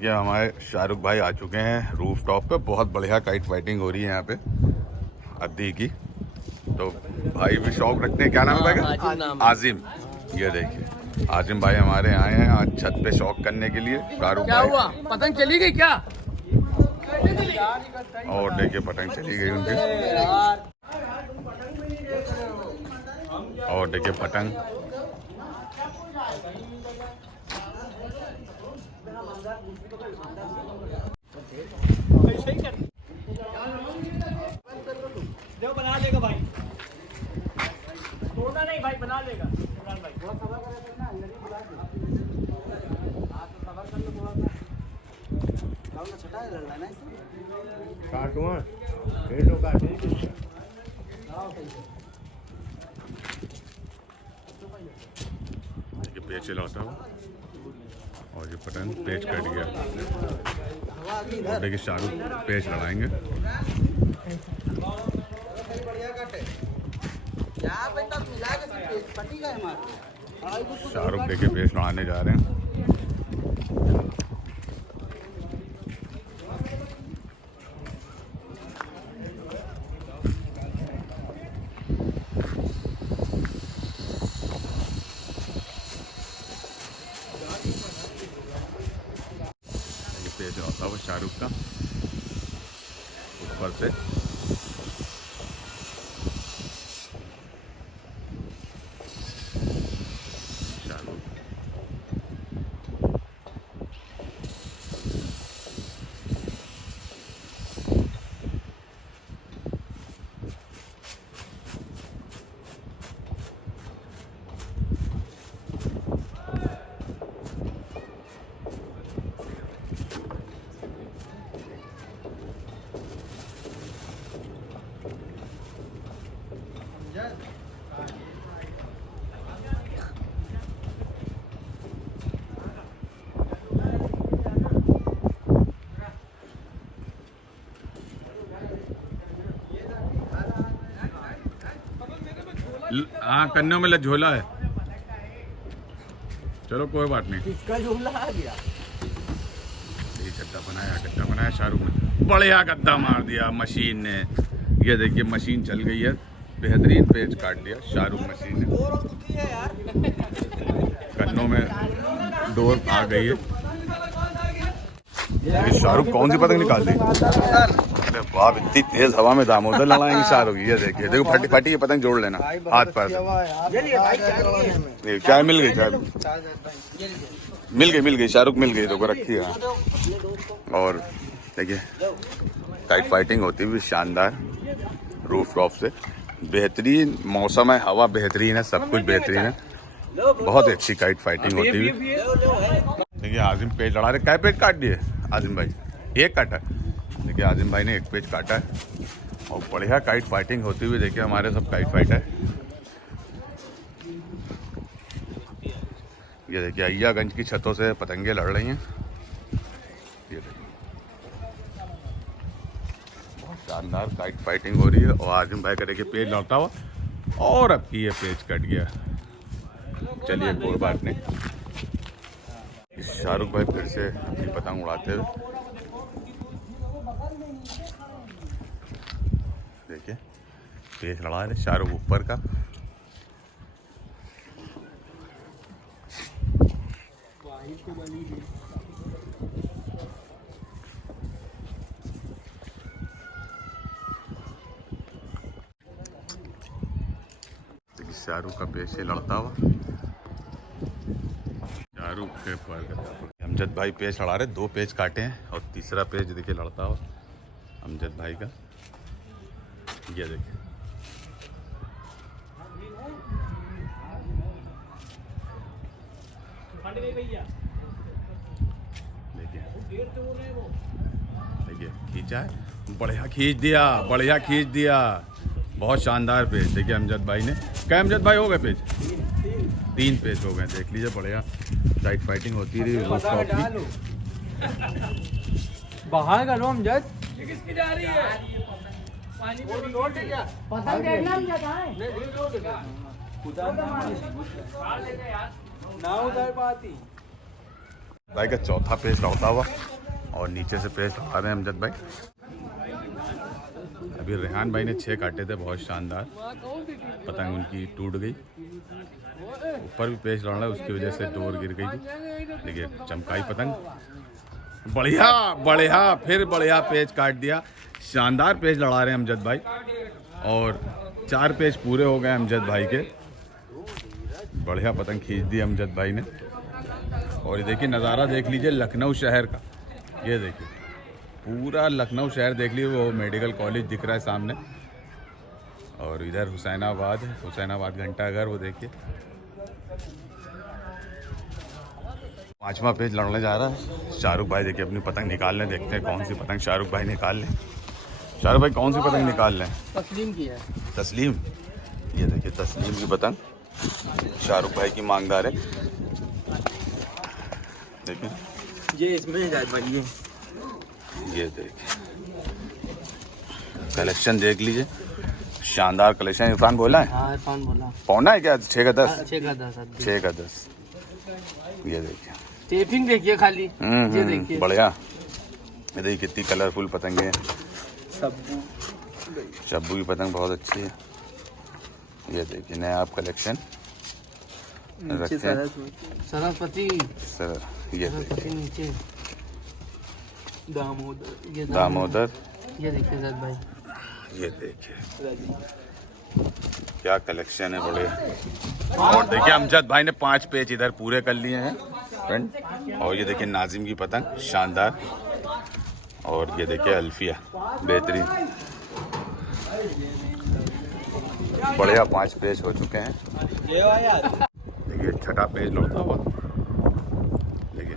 ये हमारे शाहरुख भाई आ चुके हैं रूफ टॉप पे। बहुत बढ़िया काइट फाइटिंग हो रही है यहाँ पे अद्दी की। तो भाई भी शौक रखते हैं। क्या नाम है भाई का? आजिम। ये देखिए आजिम भाई हमारे आए हैं आज छत पे शौक करने के लिए। शाहरुख क्या हुआ, पतंग चली गई क्या? और देखिए पतंग चली गई उनकी। और देखिए पतंग। देखो बना लेगा भाई, तोड़ना नहीं भाई, बना लेगा इमरान भाई। थोड़ा सबर करे ना, अंदर ही बुला दे। हां तो सबर कर लो थोड़ा सा। गांव में छटा है लड़ना है काटूंगा पेटो काटे आओ कैसे ये पेच चलाता हूँ और ये पतंग पेच कट गया। और देखिए शाहरुख पेच लड़ाएंगे। शाहरुख देखिए पेच लड़ाने जा रहे हैं। पेच होता है वो शाहरुख का ऊपर से। हाँ कन्नों में झोला है। चलो कोई बात नहीं। किसका झोला आ गया? ये गद्दा बनाया शाहरुख ने। बढ़िया गद्दा मार दिया मशीन ने। ये देखिए मशीन चल गई है। बेहतरीन पेच काट दिया शाहरुख मशीन ने। कन्नों में डोर आ गई है। ये शाहरुख कौन सी पतंग निकाल दी? अरे बाप इतनी तेज हवा में दामोदर लड़ाएंगे शाहरुख। ये देखिए देखो फटी फटी ये पतंग जोड़ लेना हाथ पर से। चाय मिल गई, चाय मिल गई शाहरुख मिल गई। तो रखी है। और देखिए काइट फाइटिंग होती हुई शानदार रूफ टॉप से। बेहतरीन मौसम है, हवा बेहतरीन है, सब कुछ बेहतरीन है। बहुत अच्छी काइट फाइटिंग होती हुई। देखिए आजिम पेज लड़ा रहे। क्या पेज काट दिए आजिम भाई? एक काटा। देखिए आजिम भाई ने एक पेज काटा है और बढ़िया काइट फाइटिंग होती हुई। देखिए हमारे सब काइट फाइटर। ये देखिए अय्यागंज की छतों से पतंगे लड़ रही हैं। ये देखिए बहुत शानदार काइट फाइटिंग हो रही है। और आजिम भाई का देखिए पेज लौटा हुआ और अब की ये पेज कट गया। चलिए कोई बात नहीं। शाहरुख भाई फिर से अपनी पतंग उड़ाते हुए। देखिए पेच लड़ा रहे शाहरुख ऊपर का। शाहरुख का पेच से लड़ता हुआ शाहरुख के पर अमजद भाई पेच लड़ा रहे। 2 पेच काटे हैं और तीसरा पेच देखिए लड़ता हुआ अमजद भाई का। ये देखिए देखिए खींचा है। बढ़िया खींच दिया। बहुत शानदार पेज। देखिए अमजद भाई ने। क्या अमजद भाई हो गए पेज? 3 पेज हो गए। देख लीजिए बढ़िया काइट फाइटिंग होती रही रूफ टॉप की। बाहर का लो अमजद। किसकी जा रही है? पानी में लोड दे क्या? पतंग देखना अमजद है। नहीं लोड दे। उधर ना उधर पाती। भाई का चौथा पेज लौटा हुआ। और नीचे से पेच लगा रहे हैं अमजद भाई। अभी रेहान भाई ने 6 काटे थे, बहुत शानदार। पतंग उनकी टूट गई, ऊपर भी पेच लड़ रहा है, उसकी वजह से डोर गिर गई। देखिए चमकाई पतंग, बढ़िया बढ़िया, फिर बढ़िया पेच काट दिया। शानदार पेच लड़ा रहे हैं अमजद भाई, और 4 पेच पूरे हो गए अमजद भाई के। बढ़िया पतंग खींच दी अमजद भाई ने। और ये देखिए नज़ारा देख लीजिए लखनऊ शहर का, ये देखिए पूरा लखनऊ शहर देख लीजिए। वो मेडिकल कॉलेज दिख रहा है सामने, और इधर हुसैनाबाद है, हुसैनाबाद घंटाघर वो देखिए। 5वां पेज लड़ने जा रहा है शाहरुख भाई। देखिए अपनी पतंग निकाल लें, देखते हैं कौन सी पतंग शाहरुख भाई निकाल लें। शाहरुख भाई कौन सी पतंग निकाल लें? तस्लीम की है। तस्लीम, ये देखिए तस्लीम की पतंग शाहरुख भाई की मांगदार है। देखिए ये इसमें है भाई, ये देखिए कलेक्शन देख लीजिए, शानदार कलेक्शन। इरफान बोला है? हाँ इरफान बोला। पौना है क्या? 6 का 10? 6 का 10। 6 का 10। ये देखिए टेपिंग देखिए खाली, ये देखिए बढ़िया। ये देखिए कितनी कलरफुल पतंगे हैं। शब्बू की पतंग बहुत अच्छी है। ये देखिए नया आप कलेक्शन रखे हैं। सरस्वती सर ये देखिए नीचे दामोदर, ये दामोदर, ये देखिए जद भाई, ये देखिए क्या कलेक्शन है बढ़िया। और देखिए अमजद भाई ने 5 पेज इधर पूरे कर लिए हैं फ्रेंड। और ये देखिए नाजिम की पतंग शानदार, और ये देखिए अल्फिया बेहतरीन, बढ़िया 5 पेज हो चुके हैं। देखिए 6ठा पेज लौटता हुआ, देखिए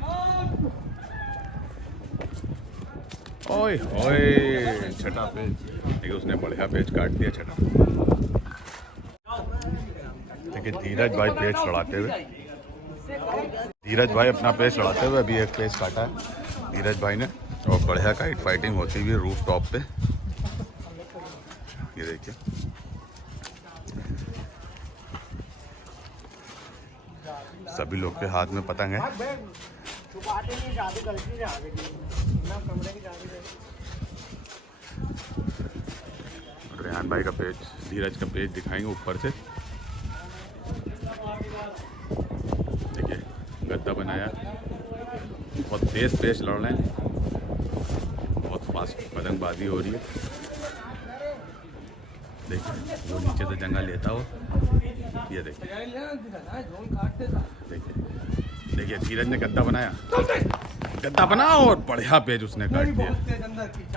ओए ओए 6ठा पेज। देखिए उसने बढ़िया पेज काट दिया 6ठा। देखिए धीरज भाई पेज लड़ाते हुए, धीरज भाई अपना पेज लड़ाते हुए अभी 1 पेज काटा है धीरज भाई ने। और बढ़िया काइट फाइटिंग होती हुई रूफ टॉप पे, ये देखिए सभी लोग के हाथ में पतंग है। रेहान भाई का पेज, धीरज का पेज दिखाएंगे ऊपर से। देखिए गद्दा बनाया, बहुत तेज पेज लड़ रहे हैं, बहुत फास्ट पतंगबाजी हो रही है। देखिए वो नीचे से जंगा लेता हो, ये देखिए देखिए देखिए धीरज ने गद्दा बनाया, गद्दा बना और बढ़िया पेज उसने काट दिया,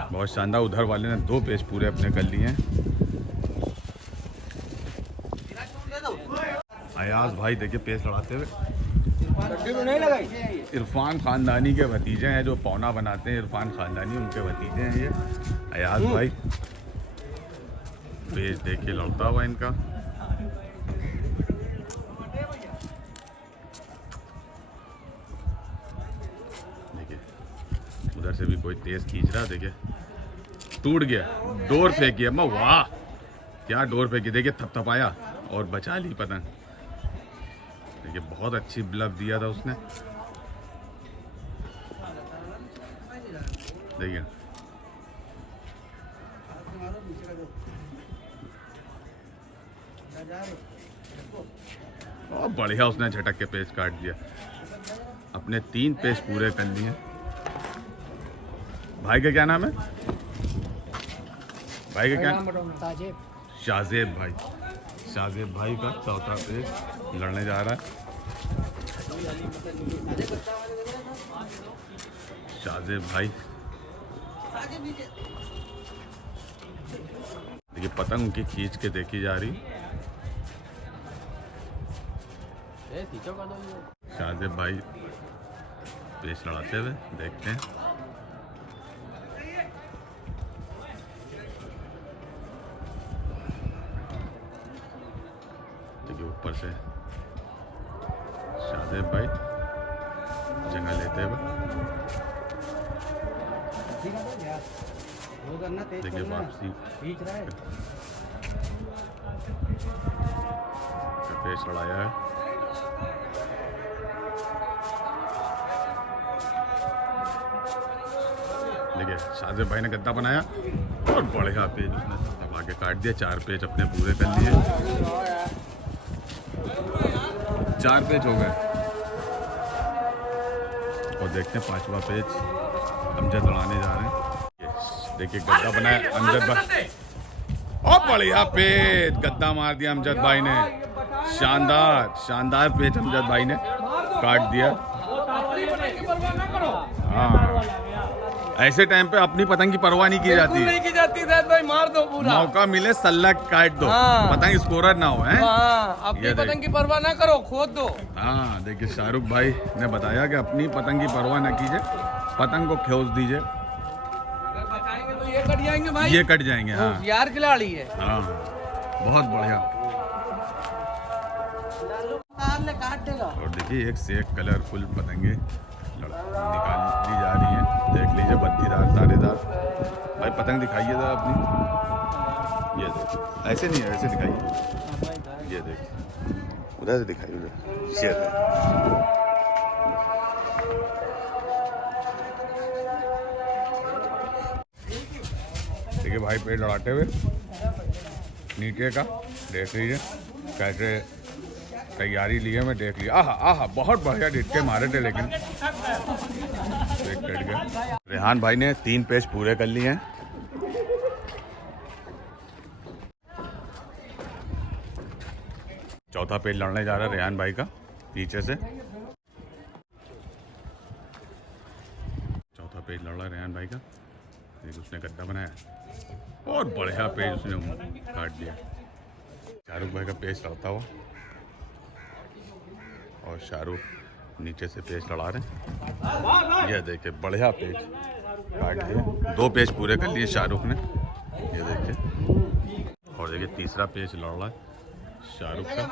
बहुत शानदार। उधर वाले ने 2 पेज पूरे अपने कर लिए हैं। अयाज भाई देखिए पेज लड़ाते हुए। इरफान खानदानी के भतीजे हैं जो पौना बनाते हैं, इरफान खानदानी उनके भतीजे हैं ये अयाज भाई। पेज देखिए लड़ता हुआ इनका। देखिए उधर से भी कोई तेज खींच रहा, देखिए टूट गया, डोर फेंकी अम्मा, वाह क्या डोर फेंकी। देखिए थपथपाया और बचा ली पतंग। देखिए बहुत अच्छी ब्लफ दिया था उसने। देखिए और बढ़िया उसने झटक के पेज काट दिया। अपने 3 पेज पूरे कर लिए। भाई का क्या नाम है? भाई का क्या? शाहजेब भाई। शाहजेब भाई का 4था पेज लड़ने जा रहा है। शाहजेब भाई देखिए पतंग उनकी खींच के देखी जा रही। शाहजेब भाई पेच लड़ाते हुए देखते हैं। देखिए ऊपर से शाहजेब भाई जगह लेते हुए। देखिए वापसी पेच लड़ाया है। देखिए शाहजेब भाई ने गद्दा बनाया और बढ़िया पेज उसने दबा के काट दिया। 4 पेज अपने पूरे कर लिए, 4 पेज हो गए। और देखते हैं 5वां पेज अमजद लड़ाने जा रहे हैं। देखिए गद्दा बनाया अमजद भाई और बढ़िया पेज गद्दा मार दिया अमजद भाई ने। शानदार शानदार पेज अमजद भाई ने काट दिया। हाँ, ऐसे टाइम पे अपनी पतंग की परवाह नहीं की जाती। नहीं की जाती भाई, मार दो पूरा। मौका मिले सल्ला काट दो। हाँ। पतंग स्कोरर ना हो है। हाँ, अपनी पतंग की परवाह ना करो, खोद दो। हाँ देखिए शाहरुख भाई ने बताया कि अपनी पतंग की परवाह ना कीजिए, पतंग को खोज दीजिए। अगर बचाएंगे तो ये कट जाएंगे भाई, ये कट जाएंगे। हाँ यार खिलाड़ी है। हाँ बहुत बढ़िया। काट देगा। और देखिए एक से एक कलरफुल पतंगे निकाल ली जा रही हैं। देख लीजिए बत्तीदार तारेदार। भाई पतंग दिखाइए जरा अपनी। ये देखिए ऐसे नहीं है, ऐसे दिखाइए। ये देखिए उधर से दिखाइए, उधर ये देखिए। देखिए भाई पेड़ लड़ाते हुए नीचे का देख लीजिए कैसे तैयारी लिए मैं देख लिया। आहा आहा बहुत बढ़िया डिटके मारे थे, लेकिन एक कट गया। रेहान भाई ने 3 पेज पूरे कर लिए हैं। चौथा पेज लड़ने जा रहा है रेहान भाई का पीछे से। चौथा पेज लड़ रहा है रेहान भाई का। एक उसने गद्दा बनाया और बढ़िया पेज उसने काट दिया। शाहरुख भाई का पेज लड़ता हुआ और शाहरुख नीचे से पेज लड़ा रहे हैं। ये देखिए बढ़िया पेज काट दिए। 2 पेज पूरे कर लिए शाहरुख ने। ये देखिए और देखिए तीसरा पेज लड़ रहा है शाहरुख का।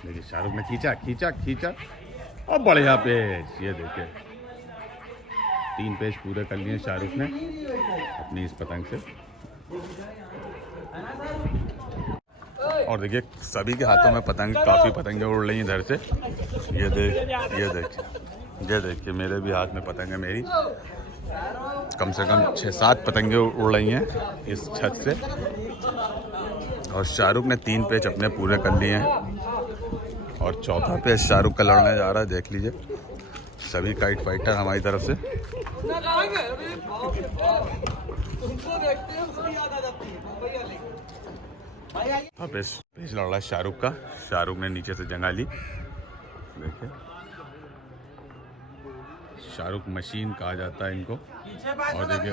देखिए शाहरुख ने खींचा खींचा खींचा और बढ़िया पेज। ये देखिए 3 पेज पूरे कर लिए शाहरुख ने अपनी इस पतंग से। और देखिए सभी के हाथों में पतंग, काफ़ी पतंगें उड़ रही हैं इधर से। ये देखिए मेरे भी हाथ में पतंग है। मेरी कम से कम 6-7 पतंगें उड़ रही हैं इस छत से। और शाहरुख ने 3 पेज अपने पूरे कर लिए हैं और चौथा पेज शाहरुख का लड़ने जा रहा है। देख लीजिए सभी काइट फाइटर हमारी तरफ से। हाँ पेज लड़ रहा है शाहरुख का। शाहरुख ने नीचे से जंगा ली। देखिए शाहरुख मशीन कहा जाता है इनको। और देखिए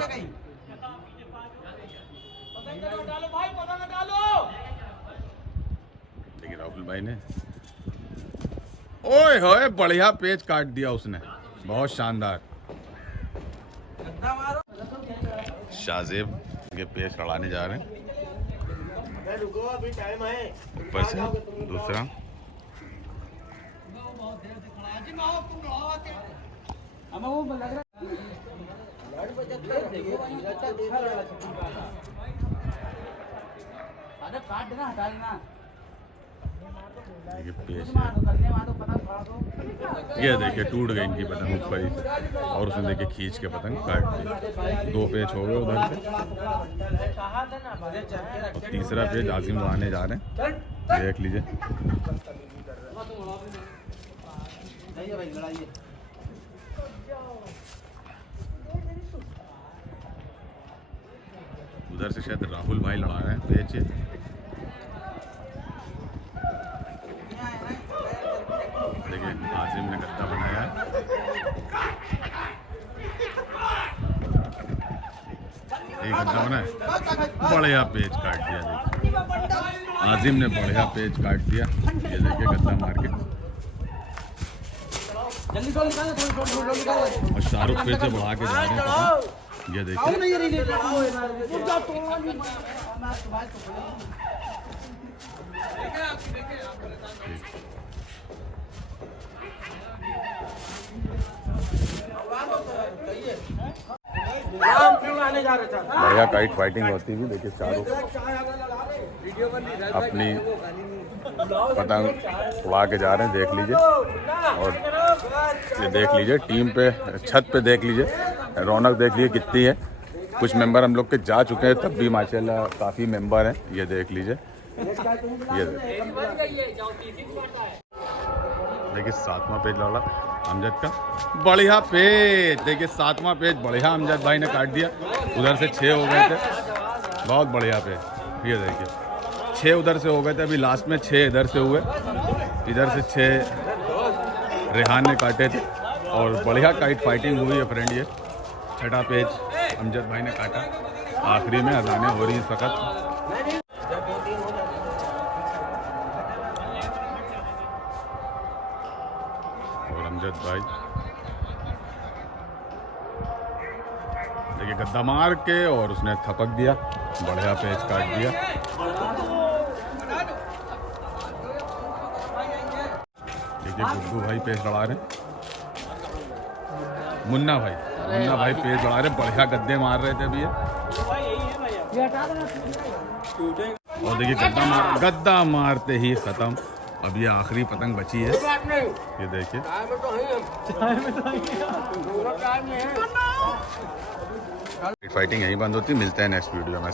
राहुल भाई ने ओए होए बढ़िया पेज काट दिया उसने, बहुत शानदार। शाहजेब के पेज लड़ाने जा रहे हैं। ऊपर से दूसरा ये देखिए टूट गई इनकी पतंग ऊपर ही से। और उसने देखिए खींच के पतंग काट दी। 2 पेज हो गए उधर से। और तीसरा पेज आजिम लड़ाने जा रहे हैं। देख लीजिए उधर से शायद राहुल भाई लड़ा रहे हैं पेज। देखिए आजिम ने गद्दा बनाया है। एक गद्दा बनाया, बढ़िया पेज काट दिया। देखिए आजिम ने बढ़िया पेज काट दिया। ये देखिए गद्दा मार के। और शाहरुख पेज से बढ़ा के जा रहे हैं। ये देखिए बढ़िया काइट फाइटिंग होती थी। देखिए चारों अपनी पतंग उड़ा के जा रहे हैं, देख लीजिए। और ये देख लीजिए टीम पे छत पे देख लीजिए रौनक देख लीजिए कितनी है। कुछ मेंबर हम लोग के जा चुके हैं, तब भी माशाल्लाह काफ़ी मेंबर हैं। ये देख लीजिए, ये देखिए 7वां पेज लड़ा अमजद का, बढ़िया पेज। देखिए 7वां पेज बढ़िया अमजद भाई ने काट दिया। उधर से 6 हो गए थे, बहुत बढ़िया पेज। ये देखिए 6 उधर से हो गए थे, अभी लास्ट में 6 इधर से हुए। इधर से 6 रेहान ने काटे थे और बढ़िया काइट फाइटिंग हुई है फ्रेंड। ये 6ठा पेज अमजद भाई ने काटा। आखिरी में अजानें हो रही फकत। और अमजद भाई देखिए गद्दा मार के और उसने थपक दिया, बढ़िया पेज काट दिया। देखिए गुड्डू भाई पेज लड़ा रहे, मुन्ना भाई पेज लड़ा रहे, बढ़िया गद्दे मार रहे थे अभी ये। और देखिए गद्दा मारते ही खत्म। अब ये आखिरी पतंग बची है, ये देखिए। फाइटिंग यहीं बंद होती। मिलते हैं नेक्स्ट वीडियो में।